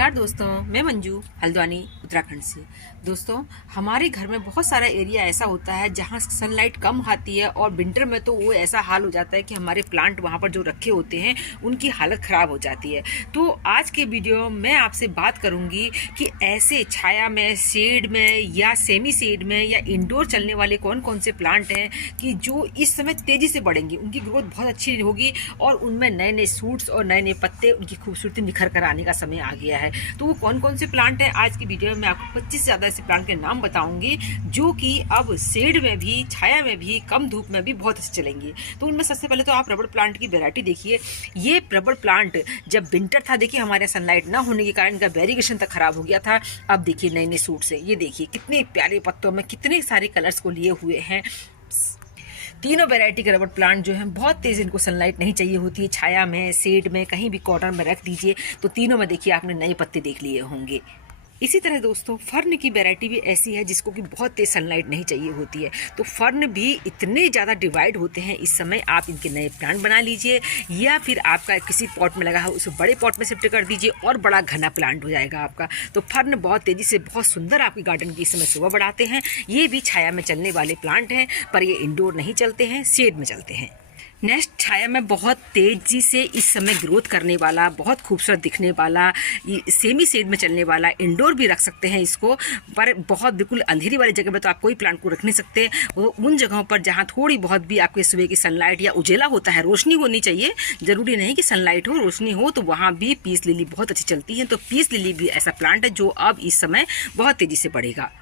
नमस्कार दोस्तों, मैं मंजू हल्द्वानी उत्तराखंड से। दोस्तों, हमारे घर में बहुत सारा एरिया ऐसा होता है जहाँ सनलाइट कम आती है और विंटर में तो वो ऐसा हाल हो जाता है कि हमारे प्लांट वहाँ पर जो रखे होते हैं उनकी हालत ख़राब हो जाती है। तो आज के वीडियो में आपसे बात करूँगी कि ऐसे छाया में, शेड में या सेमी शेड में या इंडोर चलने वाले कौन कौन से प्लांट हैं कि जो इस समय तेज़ी से बढ़ेंगे, उनकी ग्रोथ बहुत अच्छी होगी और उनमें नए नए सूट्स और नए नए पत्ते, उनकी खूबसूरती निखर कर आने का समय आ गया है। तो वो कौन कौन से प्लांट हैं, आज की वीडियो में मैं आपको 25 से ज़्यादा ऐसे प्लांट के नाम बताऊंगी जो कि अब शेड में भी, छाया में भी, कम धूप में भी बहुत अच्छे चलेंगे। तो उनमें सबसे पहले तो आप रबड़ प्लांट की वैरायटी देखिए। ये रबड़ प्लांट जब विंटर था, देखिए हमारे सनलाइट ना होने के कारण इनका वेरिगेशन तक खराब हो गया था। अब देखिए नए नए सूट्स हैं। ये देखिए कितने प्यारे पत्तों में कितने सारे कलर्स को लिए हुए हैं। तीनों वैरायटी के रबड़ प्लांट जो हैं बहुत तेज़, इनको सनलाइट नहीं चाहिए होती है। छाया में, शेड में, कहीं भी कॉर्नर में रख दीजिए तो तीनों में देखिए आपने नए पत्ते देख लिए होंगे। इसी तरह दोस्तों, फर्न की वैरायटी भी ऐसी है जिसको कि बहुत तेज़ सनलाइट नहीं चाहिए होती है। तो फर्न भी इतने ज़्यादा डिवाइड होते हैं इस समय, आप इनके नए प्लांट बना लीजिए या फिर आपका किसी पॉट में लगा है उसे बड़े पॉट में शिफ्ट कर दीजिए और बड़ा घना प्लांट हो जाएगा आपका। तो फर्न बहुत तेज़ी से, बहुत सुंदर आपकी गार्डन की इस समय शोभा बढ़ाते हैं। ये भी छाया में चलने वाले प्लांट हैं, पर ये इंडोर नहीं चलते हैं, शेड में चलते हैं। नेक्स्ट, छाया में बहुत तेज़ी से इस समय ग्रोथ करने वाला, बहुत खूबसूरत दिखने वाला, सेमी शेड में चलने वाला, इंडोर भी रख सकते हैं इसको, पर बहुत बिल्कुल अंधेरी वाली जगह में तो आप कोई प्लांट को रख नहीं सकते। वो उन जगहों पर जहाँ थोड़ी बहुत भी आपके सुबह की सनलाइट या उजेला होता है, रोशनी होनी चाहिए, ज़रूरी नहीं कि सनलाइट हो, रोशनी हो, तो वहाँ भी पीस लिली बहुत अच्छी चलती है। तो पीस लिली भी ऐसा प्लांट है जो अब इस समय बहुत तेज़ी से बढ़ेगा।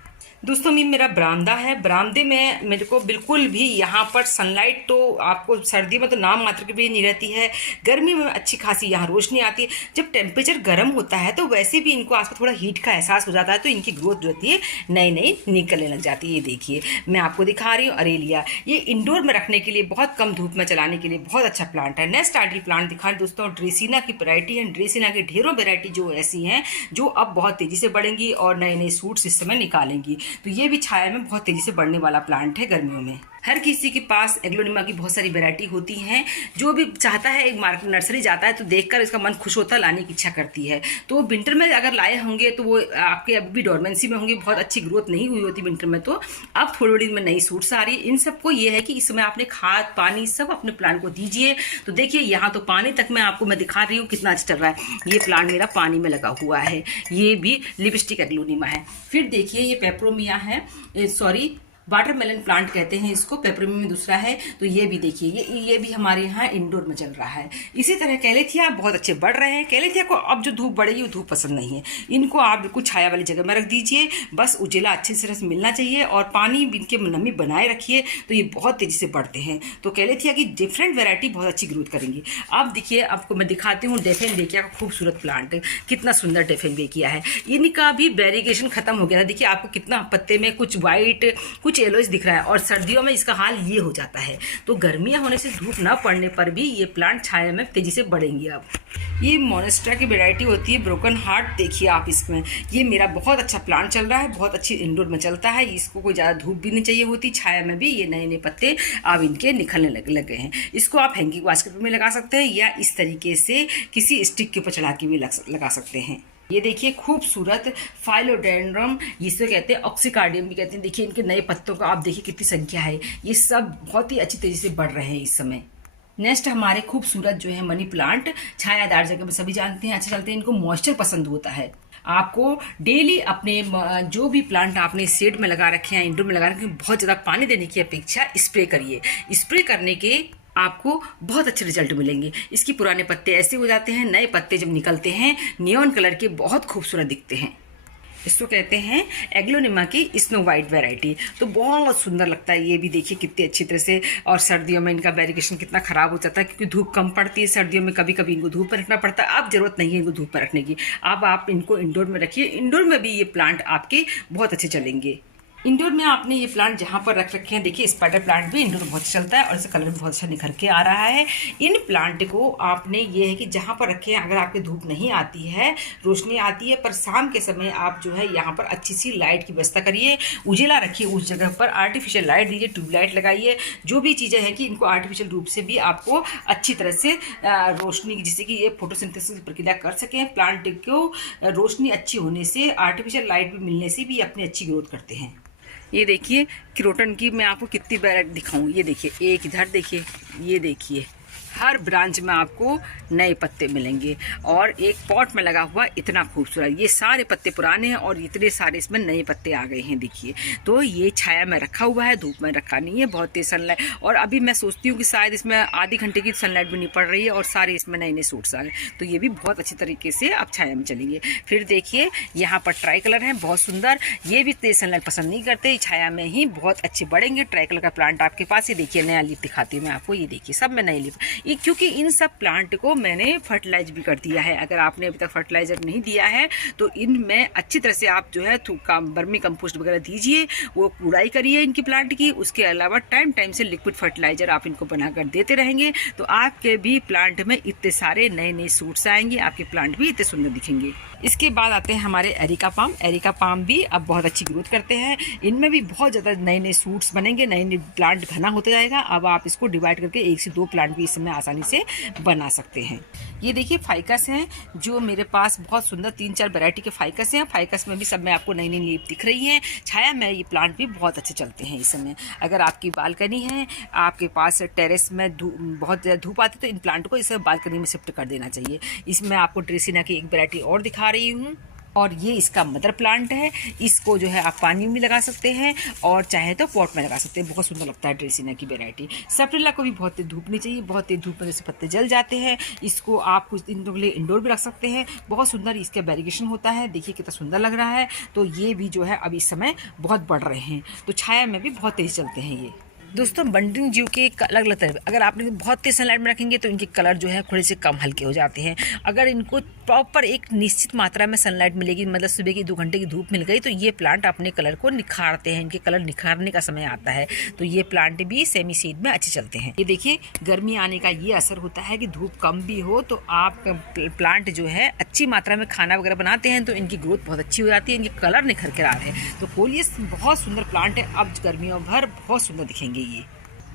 दोस्तों, मेरा बरामदा है। बरामदे में मेरे को बिल्कुल भी यहाँ पर सनलाइट तो आपको सर्दी में तो नाम मात्र की भी नहीं रहती है, गर्मी में अच्छी खासी यहाँ रोशनी आती है। जब टेम्परेचर गर्म होता है तो वैसे भी इनको आसपास थोड़ा हीट का एहसास हो जाता है, तो इनकी ग्रोथ जो होती है नई नई निकलने लग जाती है। ये देखिए मैं आपको दिखा रही हूँ अरेलिया। ये इंडोर में रखने के लिए, बहुत कम धूप में चलाने के लिए बहुत अच्छा प्लांट है। नेक्स्ट आर्टिल प्लांट दिखा रहे दोस्तों, ड्रेसिना की वैरायटी है। ड्रेसिना की ढेरों वैरायटी जो ऐसी हैं जो अब बहुत तेज़ी से बढ़ेंगी और नए नए सूट्स इस समय निकालेंगी। तो ये भी छाया में बहुत तेजी से बढ़ने वाला प्लांट है गर्मियों में। हर किसी के पास एग्लोनिमा की बहुत सारी वैरायटी होती हैं। जो भी चाहता है, एक मार्केट नर्सरी जाता है तो देखकर इसका मन खुश होता है, लाने की इच्छा करती है। तो विंटर में अगर लाए होंगे तो वो आपके अभी भी डोरमेंसी में होंगे, बहुत अच्छी ग्रोथ नहीं हुई होती विंटर में। तो अब थोड़ी बड़ी में नई सूट्स आ रही है। इन सबको ये है कि इस समय आपने खाद पानी सब अपने प्लांट को दीजिए। तो देखिए यहाँ तो पानी तक मैं दिखा रही हूँ कितना अच्छा चल रहा है। ये प्लांट मेरा पानी में लगा हुआ है। ये भी लिपस्टिक एग्लोनिमा है। फिर देखिए ये पेपरोमिया है, सॉरी वाटरमेलन प्लांट कहते हैं इसको, पेपरोमिया दूसरा है। तो ये भी देखिए ये भी हमारे यहाँ इंडोर में चल रहा है। इसी तरह कैलेथिया बहुत अच्छे बढ़ रहे हैं। कैलेथिया को अब जो धूप बढ़ेगी वो धूप पसंद नहीं है। इनको आप बिल्कुल छाया वाली जगह में रख दीजिए, बस उजेला अच्छे से मिलना चाहिए और पानी इनके नमी बनाए रखिए, तो ये बहुत तेज़ी से बढ़ते हैं। तो कैलेथिया की डिफरेंट वेराइटी बहुत अच्छी ग्रोथ करेंगी। अब देखिए, आपको मैं दिखाती हूँ डेफेनबेकिया का खूबसूरत प्लांट, कितना सुंदर डेफेनबेकिया है। इनका भी वेरिगेशन खत्म हो गया था। देखिए आपको कितना पत्ते में कुछ वाइट, कुछ येलोइश दिख रहा है और सर्दियों में इसका हाल ये हो जाता है। तो गर्मियां होने से धूप ना पड़ने पर भी ये प्लांट छाया में तेजी से बढ़ेंगे। अब ये मोनेस्ट्रा की वैरायटी होती है, ब्रोकन हार्ट। देखिए आप इसमें, ये मेरा बहुत अच्छा प्लांट चल रहा है, बहुत अच्छी इंडोर में चलता है। इसको कोई ज़्यादा धूप भी नहीं चाहिए होती, छाया में भी ये नए नए पत्ते अब इनके निकलने लगे हैं। इसको आप हैंगिंग बास्केट में लगा सकते हैं या इस तरीके से किसी स्टिक के ऊपर चढ़ा के भी लगा सकते हैं। ये देखिए खूबसूरत फाइलोडेंड्रम, जिसे कहते हैं ऑक्सीकार्डियम भी कहते हैं। देखिए इनके नए पत्तों का आप देखिए कितनी संख्या है। ये सब बहुत ही अच्छी तेजी से बढ़ रहे हैं इस समय। नेक्स्ट हमारे खूबसूरत जो है मनी प्लांट, छायादार जगह में सभी जानते हैं अच्छे चलते हैं। इनको मॉइस्चर पसंद होता है। आपको डेली अपने जो भी प्लांट आपने शेड में लगा रखे हैं, इंडोर में लगा रखे हैं, बहुत ज़्यादा पानी देने की अपेक्षा स्प्रे करिए। स्प्रे करने के आपको बहुत अच्छे रिजल्ट मिलेंगे। इसके पुराने पत्ते ऐसे हो जाते हैं, नए पत्ते जब निकलते हैं नियॉन कलर के बहुत खूबसूरत दिखते हैं। इसको कहते हैं एग्लोनिमा की स्नो वाइट वैरायटी। तो बहुत सुंदर लगता है। ये भी देखिए कितनी अच्छी तरह से, और सर्दियों में इनका वेरिगेशन कितना ख़राब हो जाता है क्योंकि धूप कम पड़ती है सर्दियों में। कभी कभी इनको धूप पर रखना पड़ता है। अब ज़रूरत नहीं है इनको धूप पर रखने की। अब आप इनको इंडोर में रखिए। इंडोर में भी ये प्लांट आपके बहुत अच्छे चलेंगे। इंडोर में आपने ये प्लांट जहाँ पर रख रखे हैं, देखिए स्पाइडर प्लांट भी इंडोर में बहुत चलता है और इसका कलर भी बहुत अच्छा निखर के आ रहा है। इन प्लांट को आपने ये है कि जहाँ पर रखे हैं, अगर आपके धूप नहीं आती है, रोशनी आती है, पर शाम के समय आप जो है यहाँ पर अच्छी सी लाइट की व्यवस्था करिए, उजेला रखिए उस जगह पर, आर्टिफिशियल लाइट दीजिए, ट्यूबलाइट लगाइए, जो भी चीज़ें हैं कि इनको आर्टिफिशियल रूप से भी आपको अच्छी तरह से रोशनी, जिससे कि ये फोटोसिंथेसिस प्रक्रिया कर सकें। प्लांट को रोशनी अच्छी होने से, आर्टिफिशियल लाइट भी मिलने से भी अपनी अच्छी ग्रोथ करते हैं। ये देखिए क्रोटन की मैं आपको कितनी वैरायटी दिखाऊं। ये देखिए, एक इधर देखिए, ये देखिए, हर ब्रांच में आपको नए पत्ते मिलेंगे और एक पॉट में लगा हुआ इतना खूबसूरत, ये सारे पत्ते पुराने हैं और इतने सारे इसमें नए पत्ते आ गए हैं। देखिए, तो ये छाया में रखा हुआ है, धूप में रखा नहीं है, बहुत तेज सनलाइट, और अभी मैं सोचती हूँ कि शायद इसमें आधे घंटे की सनलाइट भी नहीं पड़ रही है और सारे इसमें नए नए सूट्स आ गए, तो ये भी बहुत अच्छी तरीके से अब छाया में चलेंगे। फिर देखिए यहाँ पर ट्राई कलर है, बहुत सुंदर, ये भी तेज सनलाइट पसंद नहीं करते, छाया में ही बहुत अच्छे बढ़ेंगे। ट्राई कलर का प्लांट आपके पास, ये देखिए नया लीफ दिखाती हूँ मैं आपको, ये देखिए सब में नए लीफ, क्योंकि इन सब प्लांट को मैंने फर्टिलाइज भी कर दिया है। अगर आपने अभी तक फर्टिलाइजर नहीं दिया है तो इनमें अच्छी तरह से आप जो है वर्मी कंपोस्ट वगैरह दीजिए, वो कूड़ाई करिए इनकी प्लांट की। उसके अलावा टाइम टाइम से लिक्विड फर्टिलाइजर आप इनको बनाकर देते रहेंगे तो आपके भी प्लांट में इतने सारे नए नए सूट्स आएंगे, आपके प्लांट भी इतने सुंदर दिखेंगे। इसके बाद आते हैं हमारे एरिका पाम। एरिका पाम भी अब बहुत अच्छी ग्रोथ करते हैं, इनमें भी बहुत ज़्यादा नए नए सूट्स बनेंगे, नए नए प्लांट घना होता जाएगा। अब आप इसको डिवाइड करके 1 से 2 प्लांट भी इसमें आसानी से बना सकते हैं। ये देखिए फाइकस हैं, जो मेरे पास बहुत सुंदर 3-4 वैरायटी के फाइकस हैं। फाइकस में भी सब में आपको नई नई लीफ दिख रही हैं। छाया में ये प्लांट भी बहुत अच्छे चलते हैं इस समय। अगर आपकी बालकनी है, आपके पास टेरेस में बहुत ज़्यादा धूप आती है, तो इन प्लांट को इस बालकनी में शिफ्ट कर देना चाहिए। इसमें आपको ड्रेसिना की एक वैरायटी और दिखा रही हूँ, और ये इसका मदर प्लांट है। इसको जो है आप पानी में लगा सकते हैं और चाहे तो पॉट में लगा सकते हैं, बहुत सुंदर लगता है ड्रेसिना की वैरायटी। सप्रेला को भी बहुत तेज धूप नहीं चाहिए, बहुत तेज धूप में जैसे पत्ते जल जाते हैं। इसको आप कुछ दिनों के लिए इंडोर भी रख सकते हैं, बहुत सुंदर इसका वेरिगेशन होता है। देखिए कितना सुंदर लग रहा है। तो ये भी जो है अब इस समय बहुत बढ़ रहे हैं, तो छाया में भी बहुत तेज चलते हैं ये। दोस्तों बंटिंग जीव के अलग अलग तरह, अगर आप बहुत तेज सनलाइट में रखेंगे तो इनके कलर जो है थोड़े से कम हल्के हो जाते हैं। अगर इनको प्रॉपर एक निश्चित मात्रा में सनलाइट मिलेगी, मतलब सुबह की 2 घंटे की धूप मिल गई, तो ये प्लांट अपने कलर को निखारते हैं, इनके कलर निखारने का समय आता है, तो ये प्लांट भी सेमी शेड में अच्छे चलते हैं। ये देखिए गर्मी आने का ये असर होता है कि धूप कम भी हो तो आप प्लांट जो है अच्छी मात्रा में खाना वगैरह बनाते हैं तो इनकी ग्रोथ बहुत अच्छी हो जाती है, इनके कलर निखर कर आ रहे हैं। तो कोलियस बहुत सुंदर प्लांट है, अब गर्मियों भर बहुत सुंदर दिखेंगे ये।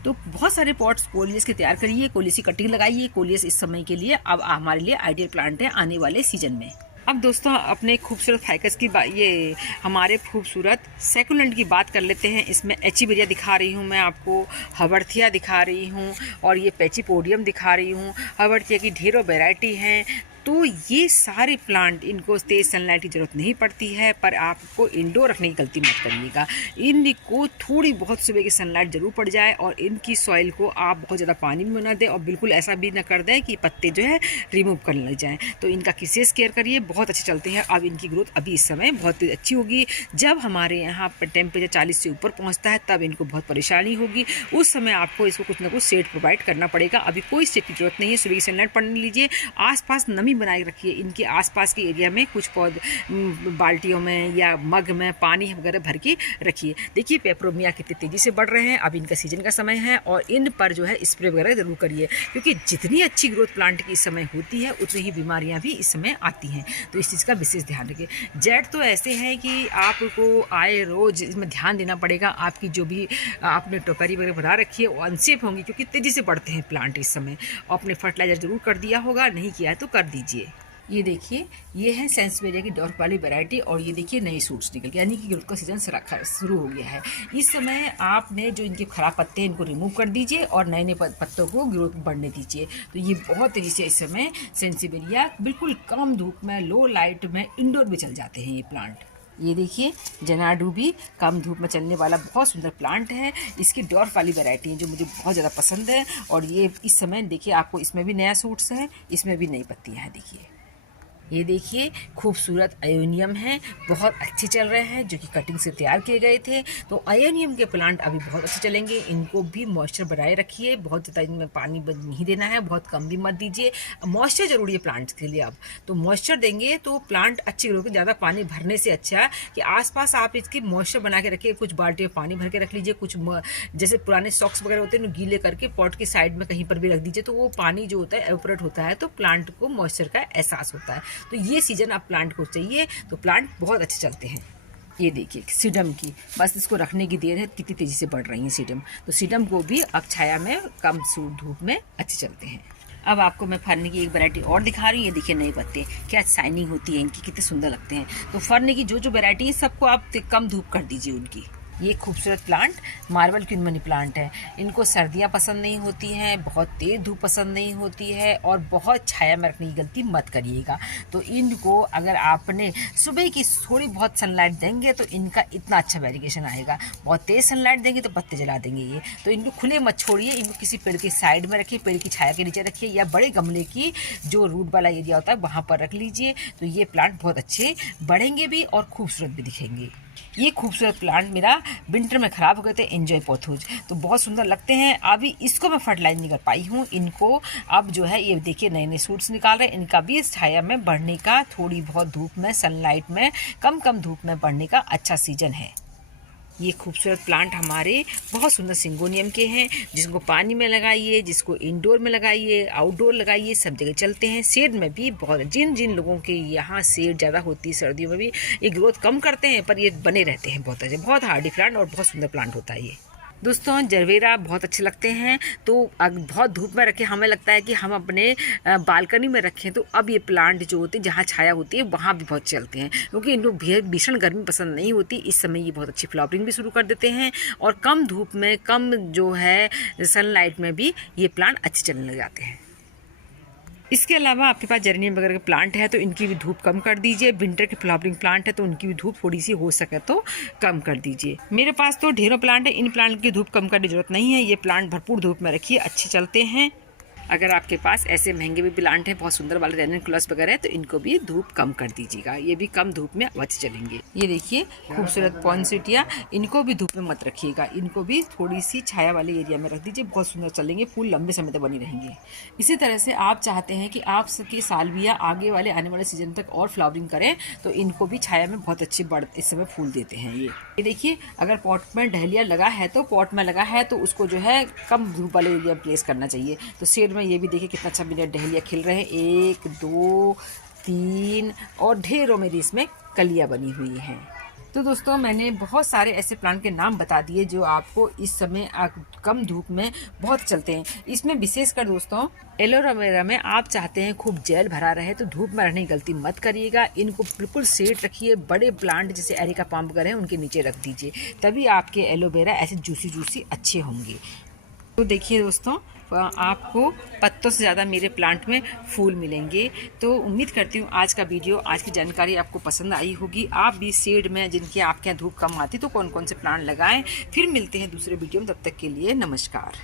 तो बहुत सारे पॉट्स कोलियस के तैयार करिए, कोलियस की कटिंग लगाइए। कोलियस इस समय के लिए अब हमारे लिए आइडियल प्लांट है आने वाले सीजन में। अब दोस्तों अपने खूबसूरत फाइकस की ये हमारे खूबसूरत सैकुलेंट की बात कर लेते हैं। इसमें एचिबेरिया दिखा रही हूँ मैं आपको, हवर्थिया दिखा रही हूँ और ये पैचिपोडियम दिखा रही हूँ। हवर्थिया की ढेरों वैरायटी हैं। तो ये सारे प्लांट, इनको तेज़ सनलाइट की ज़रूरत नहीं पड़ती है, पर आपको इंडोर रखने की गलती मत करिएगा। इनको थोड़ी बहुत सुबह की सनलाइट ज़रूर पड़ जाए और इनकी सॉइल को आप बहुत ज़्यादा पानी में ना दें और बिल्कुल ऐसा भी ना कर दें कि पत्ते जो है रिमूव करने लग जाएँ। तो इनका विशेष केयर करिए, बहुत अच्छे चलते हैं। अब इनकी ग्रोथ अभी इस समय बहुत अच्छी होगी। जब हमारे यहाँ पर टेम्परेचर 40 से ऊपर पहुँचता है तब इनको बहुत परेशानी होगी, उस समय आपको इसको कुछ ना कुछ शेड प्रोवाइड करना पड़ेगा। अभी कोई शेड की जरूरत नहीं है, सुबह की सनलाइट पड़ने लीजिए, आसपास नमी बनाए रखिए। इनके आसपास के एरिया में कुछ पौधे बाल्टियों में या मग में पानी वगैरह भर के रखिए। देखिए पेपरोमिया कितनी तेज़ी से बढ़ रहे हैं, अब इनका सीजन का समय है और इन पर जो है स्प्रे वगैरह ज़रूर करिए, क्योंकि जितनी अच्छी ग्रोथ प्लांट की इस समय होती है उतनी ही बीमारियां भी इस समय आती हैं, तो इस चीज़ का विशेष ध्यान रखिए। जेड तो ऐसे हैं कि आपको आए रोज़ इसमें ध्यान देना पड़ेगा। आपकी जो भी आपने टोकरी वगैरह बना रखी है वो अनसेफ होंगी, क्योंकि तेज़ी से बढ़ते हैं प्लांट इस समय। आपने फर्टिलाइजर ज़रूर कर दिया होगा, नहीं किया है तो कर दीजिए। ये देखिए ये है सेंसवेरिया की डॉर्फ वाली वैरायटी और ये देखिए नए सूट्स निकल गए, यानी कि ग्रोथ का सीजन शुरू हो गया है। इस समय आपने जो इनके खराब पत्ते हैं इनको रिमूव कर दीजिए और नए नए पत्तों को ग्रोथ बढ़ने दीजिए। तो ये बहुत तेज़ी से इस समय सेंसवेरिया बिल्कुल कम धूप में, लो लाइट में इंडोर भी चल जाते हैं ये प्लांट। ये देखिए जनाडू भी कम धूप में चलने वाला बहुत सुंदर प्लांट है। इसकी डॉर्फ वाली वैरायटी है जो मुझे बहुत ज़्यादा पसंद है और ये इस समय देखिए आपको इसमें भी नया सूट्स है, इसमें भी नई पत्तियाँ हैं। देखिए ये देखिए खूबसूरत आयोनियम है, बहुत अच्छे चल रहे हैं, जो कि कटिंग से तैयार किए गए थे। तो आयोनियम के प्लांट अभी बहुत अच्छे चलेंगे। इनको भी मॉइस्चर बनाए रखिए, बहुत ज़्यादा इनमें पानी नहीं देना है, बहुत कम भी मत दीजिए। मॉइस्चर ज़रूरी है प्लांट्स के लिए। अब तो मॉइस्चर देंगे तो प्लांट अच्छी ग्रो, ज़्यादा पानी भरने से अच्छा कि आसपास आप इसकी मॉइस्चर बना के रखिए। कुछ बाल्टी में पानी भर के रख लीजिए, कुछ जैसे पुराने सॉक्स वगैरह होते हैं गीले करके पॉट की साइड में कहीं पर भी रख दीजिए, तो वो पानी जो होता है एवोपरेट होता है, तो प्लांट को मॉइस्चर का एहसास होता है। तो ये सीजन आप प्लांट को चाहिए तो प्लांट बहुत अच्छे चलते हैं। ये देखिए सीडम की, बस इसको रखने की देर है, कितनी तेज़ी से बढ़ रही है सीडम। तो सीडम को भी अब छाया में, कम धूप में अच्छे चलते हैं। अब आपको मैं फर्नी की एक वैरायटी और दिखा रही हूँ। ये देखिए नए पत्ते क्या शाइनिंग होती है इनकी, कितने सुंदर लगते हैं। तो फर्नी की जो वैरायटी है सबको आप कम धूप कर दीजिए उनकी। ये खूबसूरत plant marble queen money plant है। इनको सर्दियाँ पसंद नहीं होती हैं, बहुत तेज़ धूप पसंद नहीं होती है, और बहुत छाया में रखने की गलती मत करिएगा। तो इनको अगर आपने सुबह की थोड़ी बहुत सनलाइट देंगे तो इनका इतना अच्छा वेरिगेशन आएगा। बहुत तेज़ सनलाइट देंगे तो पत्ते जला देंगे ये। तो इनको खुले मत छोड़िए, इनको किसी पेड़ की साइड में रखिए, पेड़ की छाया के नीचे रखिए, या बड़े गमले की जो रूट वाला एरिया होता है वहाँ पर रख लीजिए। तो ये प्लांट बहुत अच्छे बढ़ेंगे भी और खूबसूरत भी दिखेंगे। ये खूबसूरत प्लांट मेरा विंटर में ख़राब हो गए थे, एंजॉय पोथोज, तो बहुत सुंदर लगते हैं। अभी इसको मैं फर्टिलाइज नहीं कर पाई हूँ। इनको अब जो है ये देखिए नए नए सूट्स निकाल रहे हैं। इनका भी छाया में बढ़ने का, थोड़ी बहुत धूप में, सनलाइट में, कम धूप में बढ़ने का अच्छा सीजन है। ये खूबसूरत प्लांट हमारे बहुत सुंदर सिंगोनियम के हैं, जिसको पानी में लगाइए, जिसको इंडोर में लगाइए, आउटडोर लगाइए, सब जगह चलते हैं। शेड में भी बहुत, जिन जिन लोगों के यहाँ शेड ज़्यादा होती है सर्दियों में भी ये ग्रोथ कम करते हैं, पर ये बने रहते हैं बहुत अच्छे, बहुत हार्डी प्लांट और बहुत सुंदर प्लांट होता है ये। दोस्तों जरवेरा बहुत अच्छे लगते हैं। तो बहुत धूप में रखें, हमें लगता है कि हम अपने बालकनी में रखें, तो अब ये प्लांट जो होते हैं जहाँ छाया होती है वहाँ भी बहुत चलते हैं, क्योंकि इनको भीषण गर्मी पसंद नहीं होती। इस समय ये बहुत अच्छी फ्लावरिंग भी शुरू कर देते हैं, और कम धूप में, कम जो है सनलाइट में भी ये प्लांट अच्छे चलने लग जाते हैं। इसके अलावा आपके पास जेरेनियम वगैरह के प्लांट है तो इनकी भी धूप कम कर दीजिए। विंटर के फ्लावरिंग प्लांट है तो उनकी भी धूप थोड़ी सी हो सके तो कम कर दीजिए। मेरे पास तो ढेरों प्लांट है, इन प्लांट की धूप कम करने की जरूरत नहीं है। ये प्लांट भरपूर धूप में रखिए, अच्छे चलते हैं। अगर आपके पास ऐसे महंगे भी प्लांट हैं, बहुत सुंदर वाले रेनिकुलस वगैरह है, तो इनको भी धूप कम कर दीजिएगा, ये भी कम धूप में अच्छे चलेंगे। ये देखिए खूबसूरत पॉइंसेटिया, इनको भी धूप में मत रखिएगा, इनको भी थोड़ी सी छाया वाले एरिया में रख दीजिए, बहुत सुंदर चलेंगे, फूल लंबे समय तक बनी रहेंगे। इसी तरह से आप चाहते हैं कि आप सबके सालविया आगे वाले आने वाले सीजन तक और फ्लावरिंग करें, तो इनको भी छाया में बहुत अच्छे इस समय फूल देते हैं। ये देखिए अगर पॉट में डहलिया लगा है तो पॉट में लगा है तो उसको जो है कम धूप वाले एरिया में प्लेस करना चाहिए। तो शेड में ये भी देखिए कितना अच्छा मेरे डहलिया खिल रहे हैं, 1 2 3 और ढेरों मेरी इसमें कलियां बनी हुई हैं। तो दोस्तों मैंने बहुत सारे ऐसे प्लांट के नाम बता दिए जो आपको इस समय कम धूप में बहुत चलते हैं। इसमें विशेषकर दोस्तों एलोवेरा में आप चाहते हैं खूब जेल भरा रहे तो धूप में रहने की गलती मत करिएगा, इनको बिल्कुल सेट रखिए। बड़े प्लांट जैसे एरिका पाम वगैरह हैं उनके नीचे रख दीजिए, तभी आपके एलोवेरा ऐसे जूसी अच्छे होंगे। तो देखिए दोस्तों आपको पत्तों से ज़्यादा मेरे प्लांट में फूल मिलेंगे। तो उम्मीद करती हूँ आज का वीडियो, आज की जानकारी आपको पसंद आई होगी। आप भी शेड में जिनके आपके यहाँ धूप कम आती तो कौन कौन से प्लांट लगाएं। फिर मिलते हैं दूसरे वीडियो में, तब तक के लिए नमस्कार।